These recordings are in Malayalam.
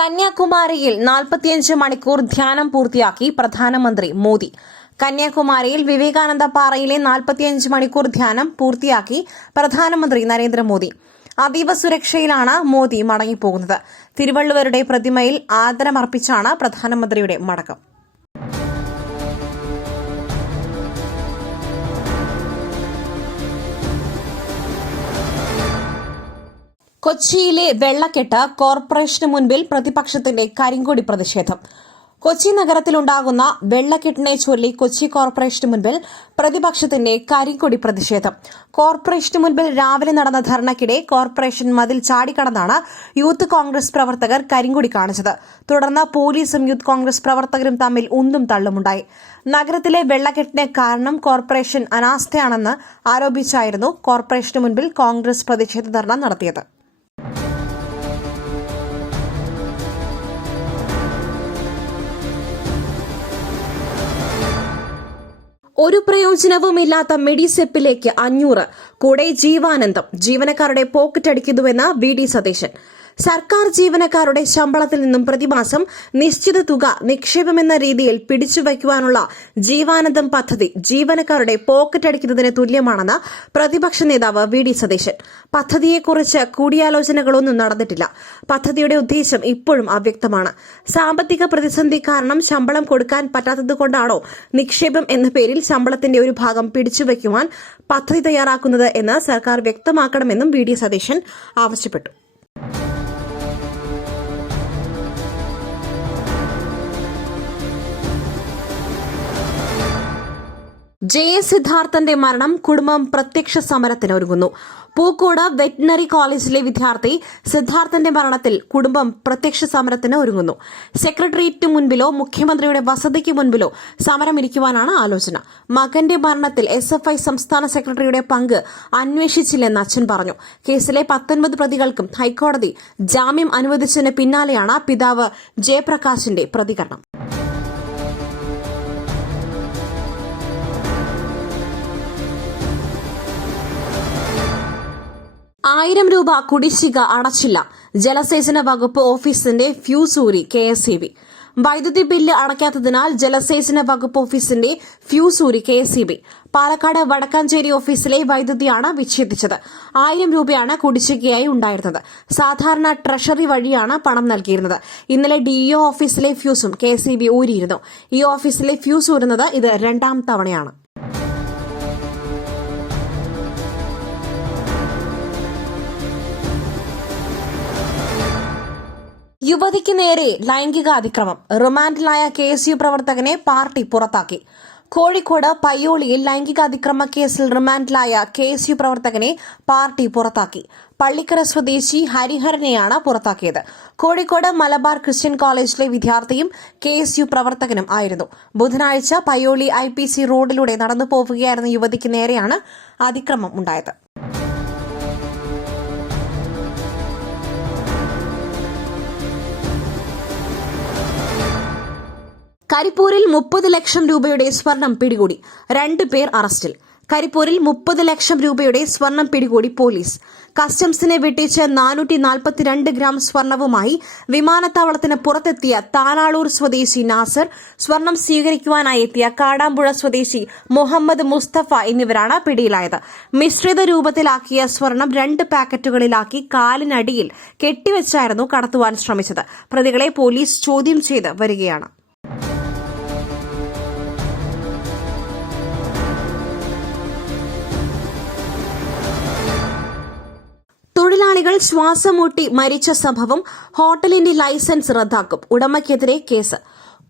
കന്യാകുമാരിയിൽ നാൽപ്പത്തിയഞ്ച് മണിക്കൂർ ധ്യാനം പൂർത്തിയാക്കി പ്രധാനമന്ത്രി മോദി. കന്യാകുമാരിയിൽ വിവേകാനന്ദ പാറയിലെ നാൽപ്പത്തിയഞ്ച് മണിക്കൂർ ധ്യാനം പൂർത്തിയാക്കി പ്രധാനമന്ത്രി നരേന്ദ്രമോദി. അതീവ സുരക്ഷയിലാണ് മോദി മടങ്ങിപ്പോകുന്നത്. തിരുവള്ളുവരുടെ പ്രതിമയിൽ ആദരമർപ്പിച്ചാണ് പ്രധാനമന്ത്രിയുടെ മടക്കം. കൊച്ചിയിലെ വെള്ളക്കെട്ട് കോർപ്പറേഷന് മുൻപിൽ പ്രതിപക്ഷത്തിന്റെ കരിങ്കൊടി പ്രതിഷേധം. കൊച്ചി നഗരത്തിലുണ്ടാകുന്ന വെള്ളക്കെട്ടിനെ ചൊല്ലി കൊച്ചി കോർപ്പറേഷന് മുൻപിൽ പ്രതിപക്ഷത്തിന്റെ കരിങ്കൊടി പ്രതിഷേധം. കോർപ്പറേഷന് മുൻപിൽ രാവിലെ നടന്ന ധർണയ്ക്കിടെ കോർപ്പറേഷൻ മതിൽ ചാടിക്കടന്നാണ് യൂത്ത് കോൺഗ്രസ് പ്രവർത്തകർ കരിങ്കൊടി കാണിച്ചത്. തുടർന്ന് പോലീസും യൂത്ത് കോൺഗ്രസ് പ്രവർത്തകരും തമ്മിൽ ഉന്തും തള്ളുമുണ്ടായി. നഗരത്തിലെ വെള്ളക്കെട്ടിന് കാരണം കോർപ്പറേഷൻ അനാസ്ഥയാണെന്ന് ആരോപിച്ചായിരുന്നു കോർപ്പറേഷന് മുൻപിൽ കോൺഗ്രസ് പ്രതിഷേധ ധർണ നടത്തിയത്. ഒരു പ്രയോജനവുമില്ലാത്ത മെഡിസെപ്പിലേക്ക് അഞ്ഞൂറ്. കൂടെ ജീവാനന്ദം. ജീവനക്കാരുടെ പോക്കറ്റ് അടിക്കുന്നുവെന്ന് വി ഡി സതീശൻ. സർക്കാർ ജീവനക്കാരുടെ ശമ്പളത്തിൽ നിന്നും പ്രതിമാസം നിശ്ചിത തുക നിക്ഷേപമെന്ന രീതിയിൽ പിടിച്ചുവയ്ക്കുവാനുള്ള ജീവാനന്ദം പദ്ധതി ജീവനക്കാരുടെ പോക്കറ്റ് അടിക്കുന്നതിന് തുല്യമാണെന്ന് പ്രതിപക്ഷ നേതാവ് വി ഡി സതീശൻ. പദ്ധതിയെക്കുറിച്ച് കൂടിയാലോചനകളൊന്നും നടന്നിട്ടില്ല. പദ്ധതിയുടെ ഉദ്ദേശം ഇപ്പോഴും അവ്യക്തമാണ്. സാമ്പത്തിക പ്രതിസന്ധി കാരണം ശമ്പളം കൊടുക്കാൻ പറ്റാത്തതുകൊണ്ടാണോ നിക്ഷേപം എന്ന പേരിൽ ശമ്പളത്തിന്റെ ഒരു ഭാഗം പിടിച്ചുവയ്ക്കുവാൻ പദ്ധതി തയ്യാറാക്കുന്നത് എന്ന് സർക്കാർ വ്യക്തമാക്കണമെന്നും വി ഡി സതീശൻ ആവശ്യപ്പെട്ടു. ജെ സിദ്ധാർത്ഥന്റെ മരണം കുടുംബം പ്രത്യക്ഷ സമരത്തിനൊരുങ്ങുന്നു പൂക്കോട് വെറ്റിനറി കോളേജിലെ വിദ്യാർത്ഥി സിദ്ധാർത്ഥന്റെ മരണത്തിൽ കുടുംബം പ്രത്യക്ഷ സമരത്തിന് ഒരുങ്ങുന്നു. സെക്രട്ടേറിയറ്റിന് മുൻപിലോ മുഖ്യമന്ത്രിയുടെ വസതിക്ക് മുൻപിലോ സമരമിരിക്കുവാനാണ് ആലോചന. മകന്റെ മരണത്തിൽ എസ് എഫ് ഐ സംസ്ഥാന സെക്രട്ടറിയുടെ പങ്ക് അന്വേഷിച്ചില്ലെന്ന് അച്ഛൻ പറഞ്ഞു. കേസിലെ പത്തൊൻപത് പ്രതികൾക്കും ഹൈക്കോടതി ജാമ്യം അനുവദിച്ചതിന് പിന്നാലെയാണ് പിതാവ് ജയപ്രകാശിന്റെ പ്രതികരണം. ആയിരം രൂപ കുടിശ്ശിക അടച്ചില്ല. ജലസേചന വകുപ്പ് ഓഫീസിന്റെ ഫ്യൂസൂരി കെ എസ് ഇ ബി വൈദ്യുതി ബില്ല് അടയ്ക്കാത്തതിനാൽ ജലസേചന വകുപ്പ് ഓഫീസിന്റെ ഫ്യൂസൂരി K S E B Palakkad Vadakkanchery ഓഫീസിലെ വൈദ്യുതിയാണ് വിച്ഛേദിച്ചത്. ആയിരം രൂപയാണ് കുടിശ്ശികയായി ഉണ്ടായിരുന്നത്. സാധാരണ ട്രഷറി വഴിയാണ് പണം നൽകിയിരുന്നത്. ഇന്നലെ ഡിഇഒ ഓഫീസിലെ ഫ്യൂസും കെ എസ് ഇ ബി ഊരിയിരുന്നു. ഈ ഓഫീസിലെ ഫ്യൂസ് ഊരുന്നത് ഇത് രണ്ടാം തവണയാണ്. യുവതിക്ക് നേരെ ലൈംഗിക അതിക്രമം റിമാൻഡിലായ കെ എസ് യു പ്രവർത്തകനെ പാർട്ടി പുറത്താക്കി. കോഴിക്കോട് പയ്യോളിയിൽ ലൈംഗികാതിക്രമ കേസിൽ റിമാൻഡിലായ കെ എസ് യു പ്രവർത്തകനെ പാർട്ടി പുറത്താക്കി. പള്ളിക്കര സ്വദേശി ഹരിഹരനെയാണ് പുറത്താക്കിയത്. കോഴിക്കോട് മലബാർ ക്രിസ്ത്യൻ കോളേജിലെ വിദ്യാർത്ഥിയും കെ എസ് യു പ്രവർത്തകനും ആയിരുന്നു. ബുധനാഴ്ച പയ്യോളി ഐ പി സി റോഡിലൂടെ നടന്നു പോവുകയായിരുന്ന യുവതിക്ക് നേരെയാണ് അതിക്രമം ഉണ്ടായത്. കരിപ്പൂരിൽ മുപ്പത് ലക്ഷം രൂപയുടെ സ്വർണം പിടികൂടി. രണ്ട് പേർ അറസ്റ്റിൽ. കരിപ്പൂരിൽ മുപ്പത് ലക്ഷം രൂപയുടെ സ്വർണം പിടികൂടി പോലീസ്. കസ്റ്റംസിനെ വെട്ടിച്ച് നാനൂറ്റി നാൽപ്പത്തിരണ്ട് ഗ്രാം സ്വർണവുമായി വിമാനത്താവളത്തിന് പുറത്തെത്തിയ താനാളൂർ സ്വദേശി നാസർ സ്വർണം സ്വീകരിക്കുവാനായി എത്തിയ കാടാമ്പുഴ സ്വദേശി മുഹമ്മദ് മുസ്തഫ എന്നിവരാണ് പിടിയിലായത്. മിശ്രിത രൂപത്തിലാക്കിയ സ്വർണം രണ്ട് പാക്കറ്റുകളിലാക്കി കാലിനടിയിൽ കെട്ടിവെച്ചായിരുന്നു കടത്തുവാൻ ശ്രമിച്ചത്. പ്രതികളെ പോലീസ് ചോദ്യം ചെയ്ത് വരികയാണ്. തൊഴിലാളികൾ ശ്വാസമൂട്ടി മരിച്ച സംഭവം ഹോട്ടലിന്റെ ലൈസൻസ് റദ്ദാക്കും. ഉടമയ്ക്കെതിരെ കേസ്.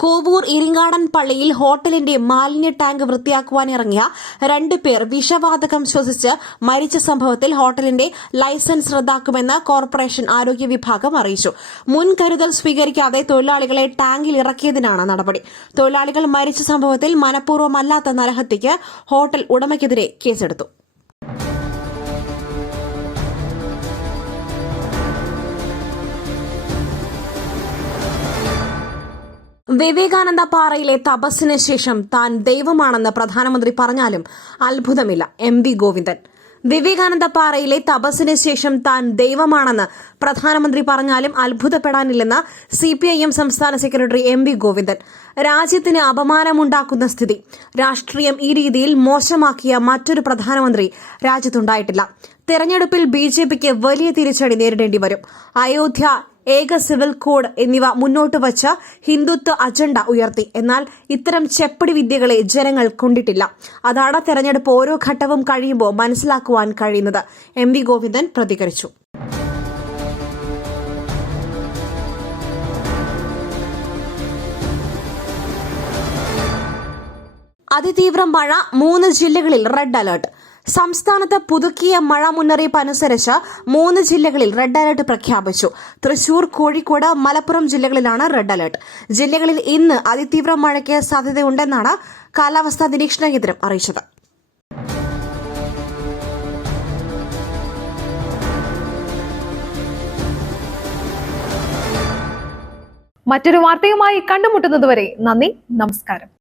കോവൂർ ഇരിങ്ങാടൻ പള്ളിയിൽ ഹോട്ടലിന്റെ മാലിന്യ ടാങ്ക് വൃത്തിയാക്കുവാനിറങ്ങിയ രണ്ട് പേർ വിഷവാതകം ശ്വസിച്ച് മരിച്ച സംഭവത്തിൽ ഹോട്ടലിന്റെ ലൈസൻസ് റദ്ദാക്കുമെന്ന് കോർപ്പറേഷൻ ആരോഗ്യ വിഭാഗം അറിയിച്ചു. മുൻകരുതൽ സ്വീകരിക്കാതെ തൊഴിലാളികളെ ടാങ്കിൽ ഇറക്കിയതിനാണ് നടപടി. തൊഴിലാളികൾ മരിച്ച സംഭവത്തിൽ മനഃപൂർവമല്ലാത്ത നരഹത്യയ്ക്ക് ഹോട്ടൽ ഉടമയ്ക്കെതിരെ കേസെടുത്തു. വിവേകാനന്ദ പാറയിലെ തപസ്സിന് ശേഷം താൻ ദൈവമാണെന്ന് പ്രധാനമന്ത്രി പറഞ്ഞാലും അത്ഭുതമില്ല. M V Govindan. വിവേകാനന്ദ പാറയിലെ തപസ്സിന് ശേഷം താൻ ദൈവമാണെന്ന് പ്രധാനമന്ത്രി പറഞ്ഞാലും അത്ഭുതപ്പെടാനില്ലെന്ന് സി പി ഐ എം സംസ്ഥാന സെക്രട്ടറി എം വി ഗോവിന്ദൻ. രാജ്യത്തിന് അപമാനമുണ്ടാക്കുന്ന സ്ഥിതി. രാഷ്ട്രീയം ഈ രീതിയിൽ മോശമാക്കിയ മറ്റൊരു പ്രധാനമന്ത്രി രാജ്യത്തുണ്ടായിട്ടില്ല. തെരഞ്ഞെടുപ്പിൽ ബി ജെ പിക്ക് വലിയ തിരിച്ചടി നേരിടേണ്ടി വരും. അയോധ്യ ഏക സിവിൽ കോഡ് എന്നിവ മുന്നോട്ട് വച്ച ഹിന്ദുത്വ അജണ്ട ഉയർത്തി. എന്നാൽ ഇത്തരം ചെപ്പടി വിദ്യകളെ ജനങ്ങൾ കൊണ്ടിട്ടില്ല. അതാണ് തെരഞ്ഞെടുപ്പ് ഓരോ ഘട്ടവും കഴിയുമ്പോൾ മനസ്സിലാക്കുവാൻ കഴിയുന്നത്. എം വി ഗോവിന്ദൻ പ്രതികരിച്ചു. അതിതീവ്ര മഴ മൂന്ന് ജില്ലകളിൽ റെഡ് അലർട്ട്. സംസ്ഥാനത്ത് പുതുക്കിയ മഴ മുന്നറിയിപ്പ് അനുസരിച്ച് മൂന്ന് ജില്ലകളിൽ റെഡ് അലർട്ട് പ്രഖ്യാപിച്ചു. തൃശൂർ കോഴിക്കോട് മലപ്പുറം ജില്ലകളിലാണ് റെഡ് അലർട്ട് ജില്ലകളിൽ ഇന്ന് അതിതീവ്ര മഴയ്ക്ക് സാധ്യതയുണ്ടെന്നാണ് കാലാവസ്ഥാ നിരീക്ഷണ കേന്ദ്രം അറിയിച്ചത്. മറ്റൊരു വാർത്തയുമായി കണ്ടുമുട്ടുന്നതുവരെ നന്ദി നമസ്കാരം.